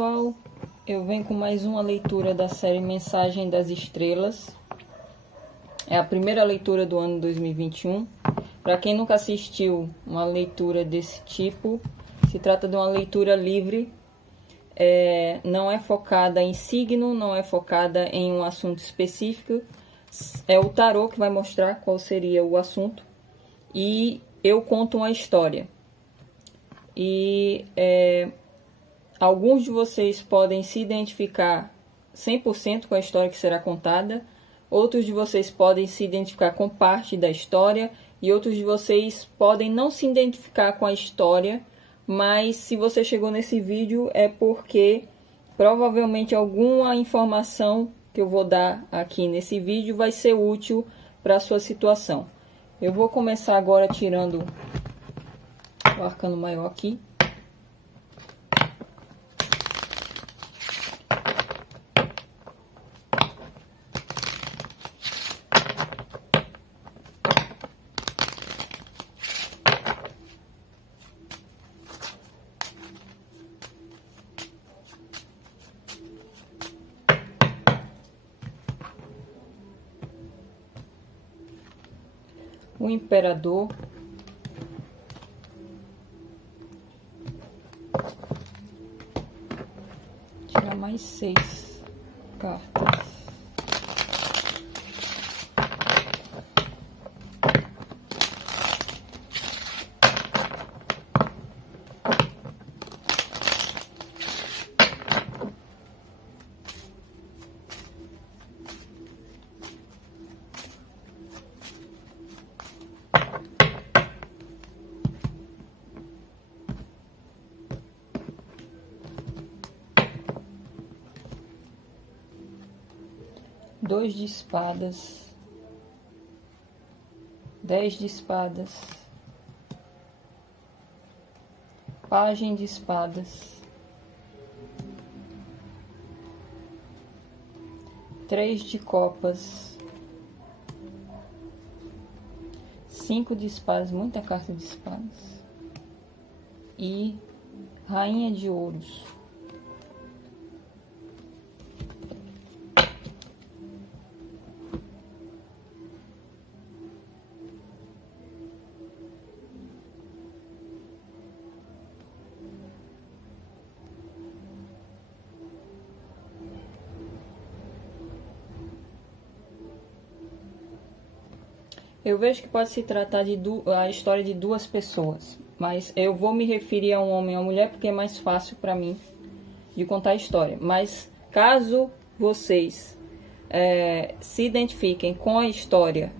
pessoal, eu venho com mais uma leitura da série Mensagem das Estrelas. É a primeira leitura do ano 2021. Para quem nunca assistiu uma leitura desse tipo, se trata de uma leitura livre, não é focada em signo, não é focada em um assunto específico. É o tarô que vai mostrar qual seria o assunto e eu conto uma história. E alguns de vocês podem se identificar 100% com a história que será contada, outros de vocês podem se identificar com parte da história e outros de vocês podem não se identificar com a história, mas se você chegou nesse vídeo é porque provavelmente alguma informação que eu vou dar aqui nesse vídeo vai ser útil para a sua situação. Eu vou começar agora tirando o arcano maior aqui. O Imperador, tirar mais 6 cartas. Dois de espadas, 10 de espadas, pajem de espadas, 3 de copas, 5 de espadas, muita carta de espadas, e rainha de ouros. Eu vejo que pode se tratar de a história de duas pessoas, mas eu vou me referir a um homem e a uma mulher porque é mais fácil para mim de contar a história. Mas caso vocês se identifiquem com a história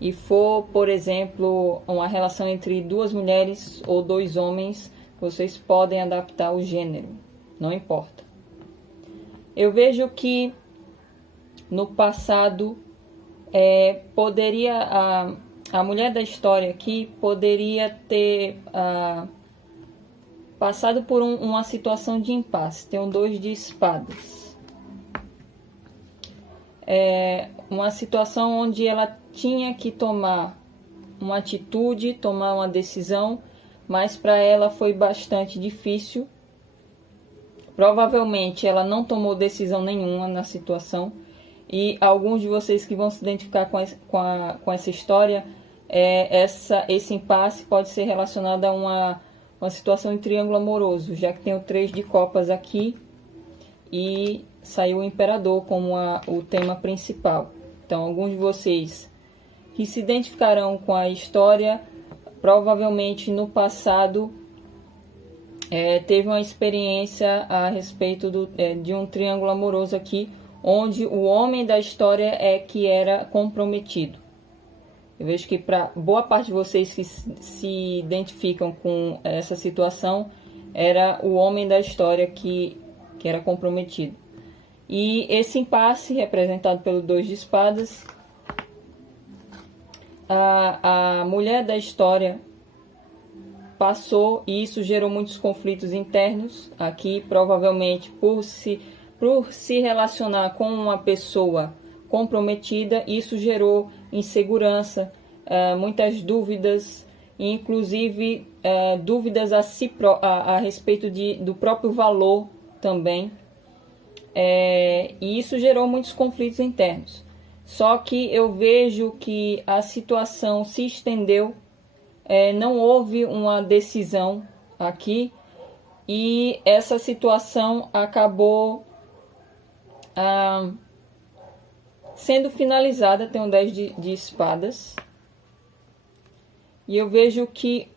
e for, por exemplo, uma relação entre duas mulheres ou dois homens, vocês podem adaptar o gênero, não importa. Eu vejo que no passado poderia a mulher da história aqui poderia ter passado por uma situação de impasse. Tem um 2 de espadas. Uma situação onde ela tinha que tomar uma atitude, tomar uma decisão, mas para ela foi bastante difícil. Provavelmente ela não tomou decisão nenhuma na situação. E alguns de vocês que vão se identificar com essa história, esse impasse pode ser relacionado a uma situação em triângulo amoroso, já que tem o 3 de copas aqui e saiu o Imperador como o tema principal. Então, alguns de vocês que se identificarão com a história, provavelmente no passado teve uma experiência a respeito de um triângulo amoroso aqui, onde o homem da história que era comprometido. Eu vejo que para boa parte de vocês que se identificam com essa situação, era o homem da história que era comprometido. E esse impasse, representado pelo 2 de espadas, a mulher da história passou, e isso gerou muitos conflitos internos aqui, provavelmente por se relacionar com uma pessoa comprometida. Isso gerou insegurança, muitas dúvidas, inclusive dúvidas a respeito do próprio valor também. E isso gerou muitos conflitos internos. Só que eu vejo que a situação se estendeu, não houve uma decisão aqui, e essa situação acabou sendo finalizada. Tem um 10 de espadas. E eu vejo que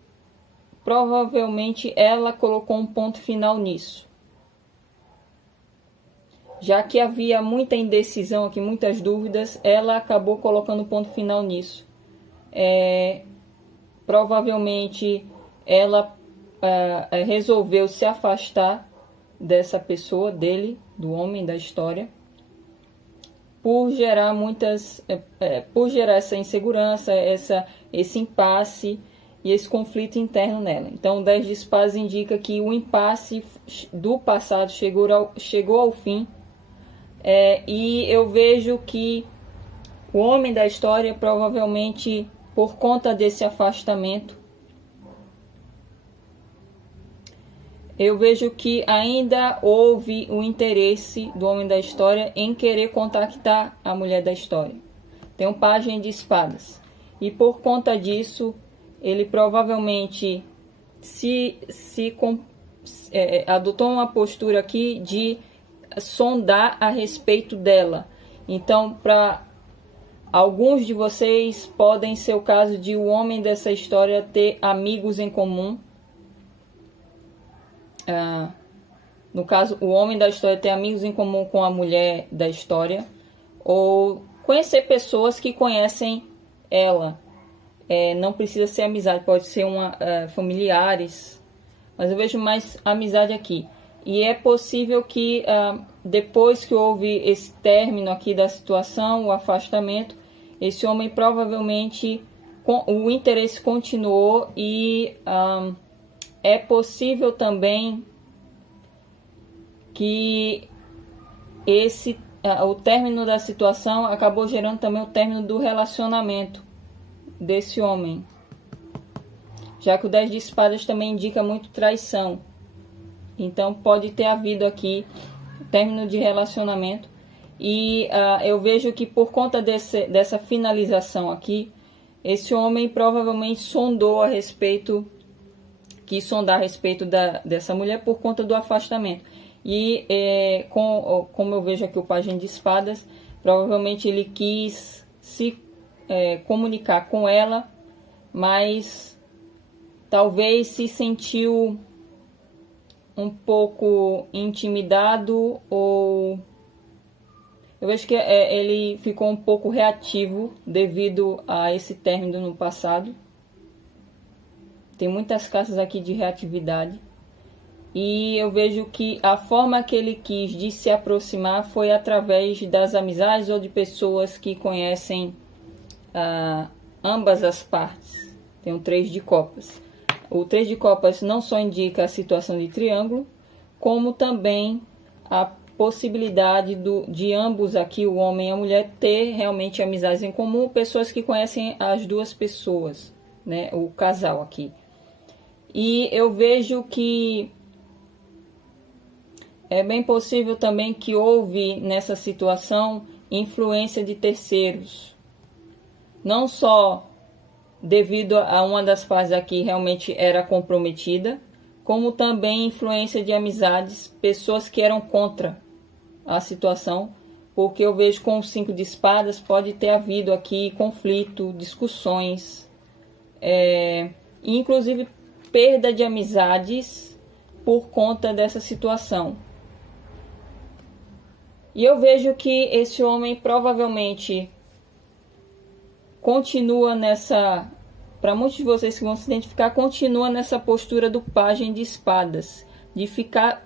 provavelmente ela colocou um ponto final nisso. Já que havia muita indecisão aqui, muitas dúvidas, ela acabou colocando ponto final nisso. Provavelmente ela resolveu se afastar dessa pessoa, dele, do homem da história, por gerar por gerar essa insegurança, esse impasse e esse conflito interno nela. Então, o 10 de espadas indica que o impasse do passado chegou ao fim. E eu vejo que o homem da história, provavelmente por conta desse afastamento, eu vejo que ainda houve o interesse do homem da história em querer contactar a mulher da história. Tem um pajem de espadas. E por conta disso, ele provavelmente adotou uma postura aqui de sondar a respeito dela. Então, para alguns de vocês, podem ser o caso de o homem dessa história ter amigos em comum. No caso, o homem da história ter amigos em comum com a mulher da história, ou conhecer pessoas que conhecem ela. Não precisa ser amizade, pode ser familiares, mas eu vejo mais amizade aqui. E é possível que depois que houve esse término aqui da situação, o afastamento, esse homem provavelmente o interesse continuou, e é possível também que o término da situação acabou gerando também o término do relacionamento desse homem, já que o 10 de espadas também indica muito traição. Então pode ter havido aqui término de relacionamento. E eu vejo que por conta dessa finalização aqui, esse homem provavelmente quis sondar a respeito dessa mulher por conta do afastamento. E como eu vejo aqui o pajem de espadas, provavelmente ele quis se comunicar com ela, mas talvez se sentiu um pouco intimidado, ou eu vejo que ele ficou um pouco reativo devido a esse término no passado. Tem muitas cartas aqui de reatividade. E eu vejo que a forma que ele quis de se aproximar foi através das amizades ou de pessoas que conhecem ambas as partes. Tem o 3 de copas. O 3 de copas não só indica a situação de triângulo, como também a possibilidade de ambos aqui, o homem e a mulher, ter realmente amizades em comum, pessoas que conhecem as duas pessoas, né? O casal aqui. E eu vejo que é bem possível também que houve nessa situação influência de terceiros. Não só devido a uma das partes aqui realmente era comprometida, como também influência de amizades, pessoas que eram contra a situação, porque eu vejo com o 5 de espadas pode ter havido aqui conflito, discussões, inclusive perda de amizades por conta dessa situação. E eu vejo que esse homem provavelmente continua nessa, para muitos de vocês que vão se identificar, continua nessa postura do pajem de espadas, de ficar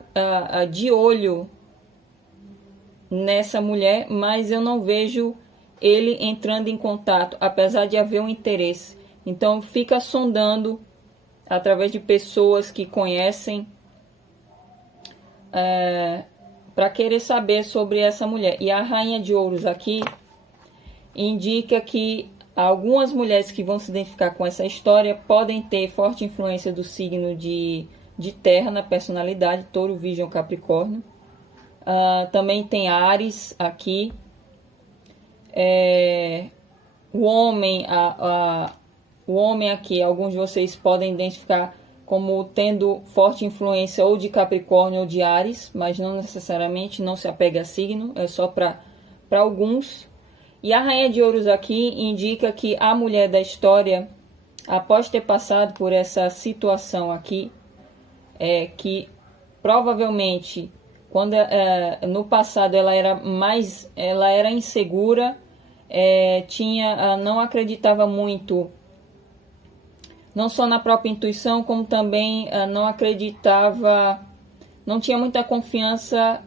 de olho nessa mulher, mas eu não vejo ele entrando em contato, apesar de haver um interesse. Então fica sondando através de pessoas que conhecem, para querer saber sobre essa mulher. E a rainha de ouros aqui indica que algumas mulheres que vão se identificar com essa história podem ter forte influência do signo de de terra na personalidade, Touro, Virgem, Capricórnio. Também tem Áries aqui. O homem aqui, alguns de vocês podem identificar como tendo forte influência ou de Capricórnio ou de Áries, mas não necessariamente, não se apega a signo, é só para alguns. E a Rainha de Ouros aqui indica que a mulher da história, após ter passado por essa situação aqui, que provavelmente quando no passado ela era insegura, não acreditava muito, não só na própria intuição, como também não tinha muita confiança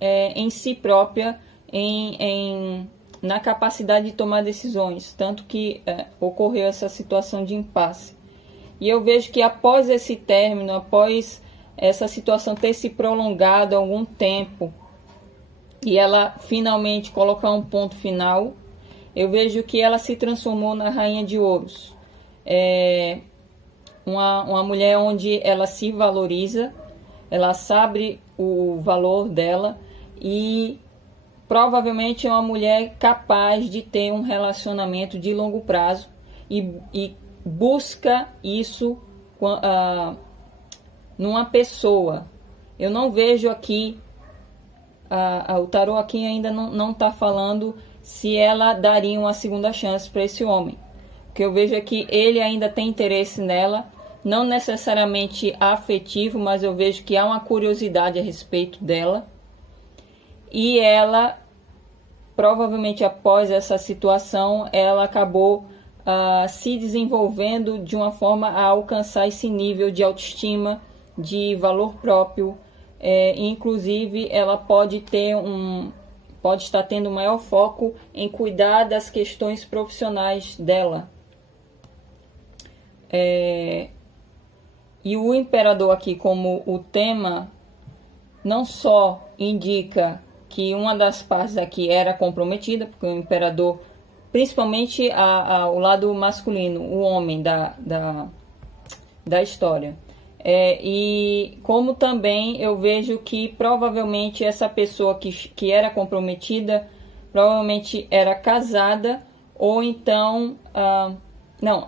em si própria, na capacidade de tomar decisões, tanto que ocorreu essa situação de impasse. E eu vejo que após esse término, após essa situação ter se prolongado há algum tempo, e ela finalmente colocar um ponto final, eu vejo que ela se transformou na Rainha de Ouros. Uma mulher onde ela se valoriza, ela sabe o valor dela e provavelmente é uma mulher capaz de ter um relacionamento de longo prazo e busca isso numa pessoa. Eu não vejo aqui, o tarô aqui ainda não está falando se ela daria uma segunda chance para esse homem. O que eu vejo é que ele ainda tem interesse nela, não necessariamente afetivo, mas eu vejo que há uma curiosidade a respeito dela. E ela, provavelmente após essa situação, ela acabou se desenvolvendo de uma forma a alcançar esse nível de autoestima, de valor próprio. Inclusive, ela pode estar tendo maior foco em cuidar das questões profissionais dela. E o imperador aqui, como o tema, não só indica que uma das partes aqui era comprometida, porque o imperador, principalmente o lado masculino, o homem da história. E como também eu vejo que provavelmente essa pessoa que era comprometida, provavelmente era casada, ou então,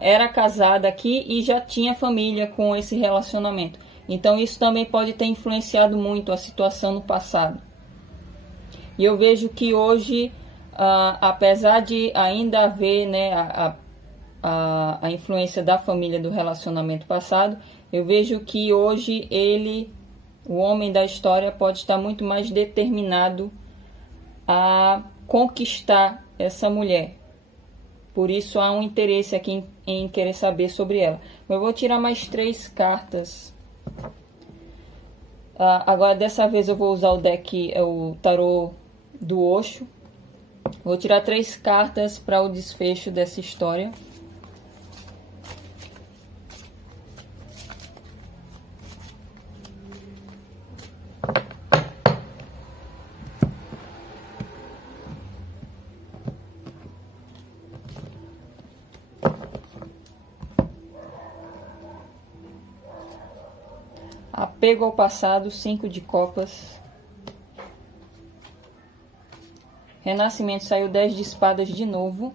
era casada aqui e já tinha família com esse relacionamento. Então isso também pode ter influenciado muito a situação no passado. E eu vejo que hoje, apesar de ainda haver, né, a influência da família do relacionamento passado, eu vejo que hoje o homem da história, pode estar muito mais determinado a conquistar essa mulher. Por isso há um interesse aqui em querer saber sobre ela. Eu vou tirar mais 3 cartas. Agora, dessa vez eu vou usar o tarô do Osho. Vou tirar 3 cartas para o desfecho dessa história. Apego ao passado, 5 de copas. Renascimento, saiu 10 de espadas de novo.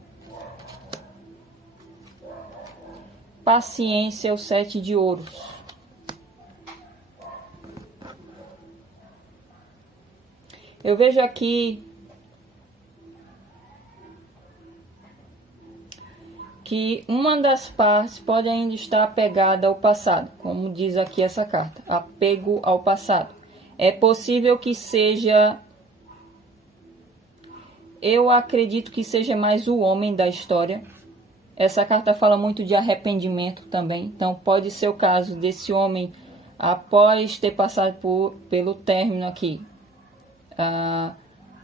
Paciência, o 7 de ouros. Eu vejo aqui que uma das partes pode ainda estar apegada ao passado, como diz aqui essa carta, apego ao passado. É possível que seja, eu acredito que seja mais o homem da história. Essa carta fala muito de arrependimento também, então pode ser o caso desse homem, após ter passado pelo término aqui,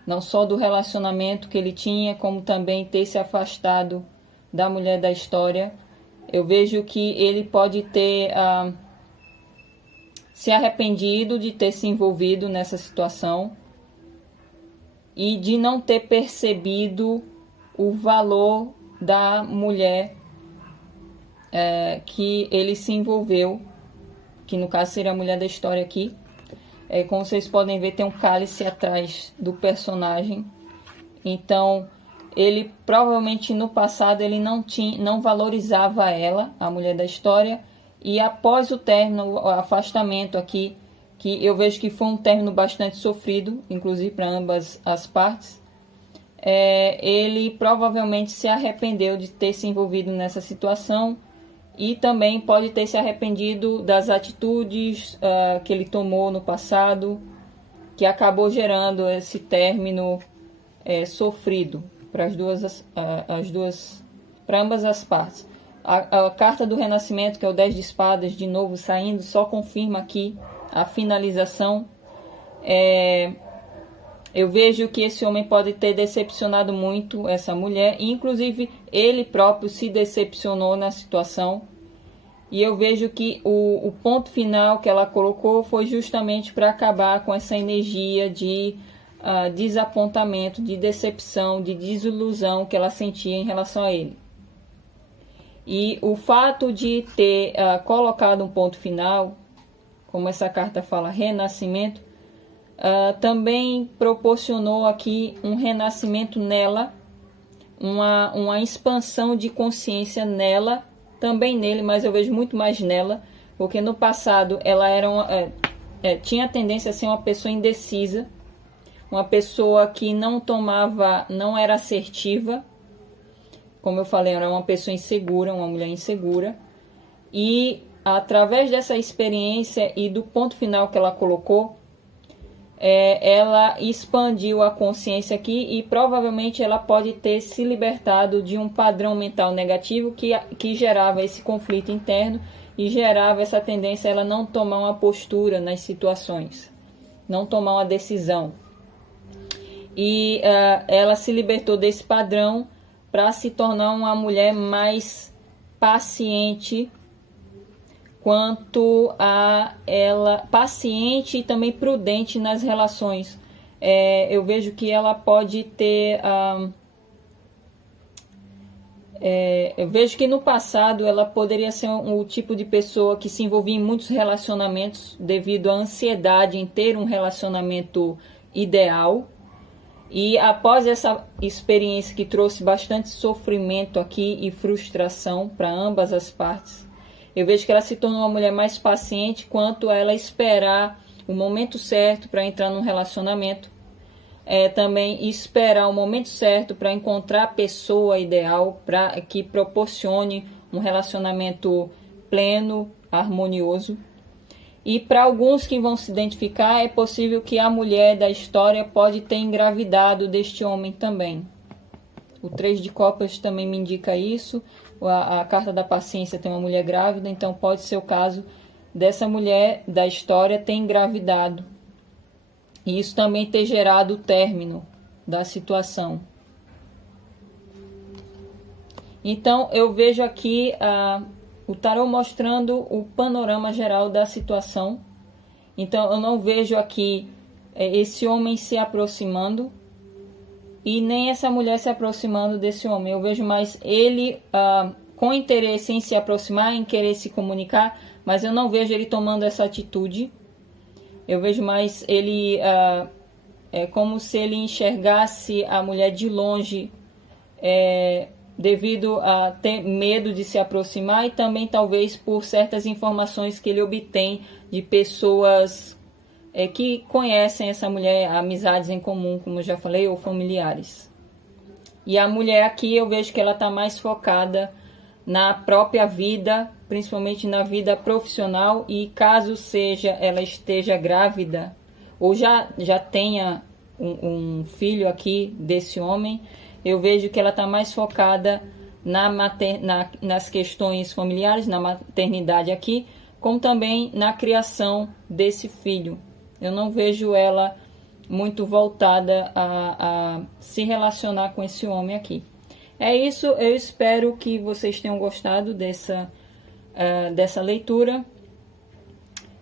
não só do relacionamento que ele tinha, como também ter se afastado da mulher da história. Eu vejo que ele pode ter se arrependido de ter se envolvido nessa situação e de não ter percebido o valor da mulher que ele se envolveu, que no caso seria a mulher da história aqui. Como vocês podem ver, tem um cálice atrás do personagem. Então, ele provavelmente no passado ele não valorizava ela, a mulher da história. E após o término, o afastamento aqui, que eu vejo que foi um término bastante sofrido, inclusive para ambas as partes, ele provavelmente se arrependeu de ter se envolvido nessa situação e também pode ter se arrependido das atitudes que ele tomou no passado, que acabou gerando esse término sofrido para para ambas as partes. A carta do Renascimento, que é o 10 de espadas, de novo saindo, só confirma aqui a finalização. Eu vejo que esse homem pode ter decepcionado muito essa mulher, e inclusive ele próprio se decepcionou na situação. E eu vejo que o ponto final que ela colocou foi justamente para acabar com essa energia de desapontamento, de decepção, de desilusão que ela sentia em relação a ele. E o fato de ter colocado um ponto final, como essa carta fala, renascimento, também proporcionou aqui um renascimento nela, uma expansão de consciência nela, também nele, mas eu vejo muito mais nela, porque no passado ela tinha a tendência a ser uma pessoa indecisa, uma pessoa que não era assertiva, como eu falei, era uma pessoa insegura, uma mulher insegura, e através dessa experiência e do ponto final que ela colocou, ela expandiu a consciência aqui e provavelmente ela pode ter se libertado de um padrão mental negativo que gerava esse conflito interno e gerava essa tendência a ela não tomar uma postura nas situações, não tomar uma decisão. E ela se libertou desse padrão para se tornar uma mulher mais paciente quanto a ela, paciente e também prudente nas relações. Eu vejo que ela pode ter eu vejo que no passado ela poderia ser um tipo de pessoa que se envolvia em muitos relacionamentos devido à ansiedade em ter um relacionamento ideal. E após essa experiência que trouxe bastante sofrimento aqui e frustração para ambas as partes, eu vejo que ela se tornou uma mulher mais paciente quanto a ela esperar o momento certo para entrar num relacionamento. Também esperar o momento certo para encontrar a pessoa ideal para que proporcione um relacionamento pleno, harmonioso. E para alguns que vão se identificar, é possível que a mulher da história pode ter engravidado deste homem também. O 3 de copas também me indica isso. A carta da paciência tem uma mulher grávida, então pode ser o caso dessa mulher da história ter engravidado. E isso também ter gerado o término da situação. Então eu vejo aqui o tarô mostrando o panorama geral da situação. Então eu não vejo aqui esse homem se aproximando e nem essa mulher se aproximando desse homem. Eu vejo mais ele com interesse em se aproximar, em querer se comunicar, mas eu não vejo ele tomando essa atitude. Eu vejo mais ele como se ele enxergasse a mulher de longe, devido a ter medo de se aproximar e também talvez por certas informações que ele obtém de pessoas que conhecem essa mulher, amizades em comum, como eu já falei, ou familiares. E a mulher aqui eu vejo que ela está mais focada na própria vida, principalmente na vida profissional, e caso ela esteja grávida ou já tenha um filho aqui desse homem, eu vejo que ela está mais focada nas questões familiares, na maternidade aqui, como também na criação desse filho. Eu não vejo ela muito voltada a se relacionar com esse homem aqui. É isso, eu espero que vocês tenham gostado dessa leitura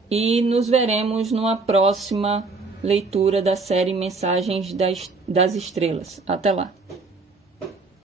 e nos veremos numa próxima leitura da série Mensagens das Estrelas. Até lá!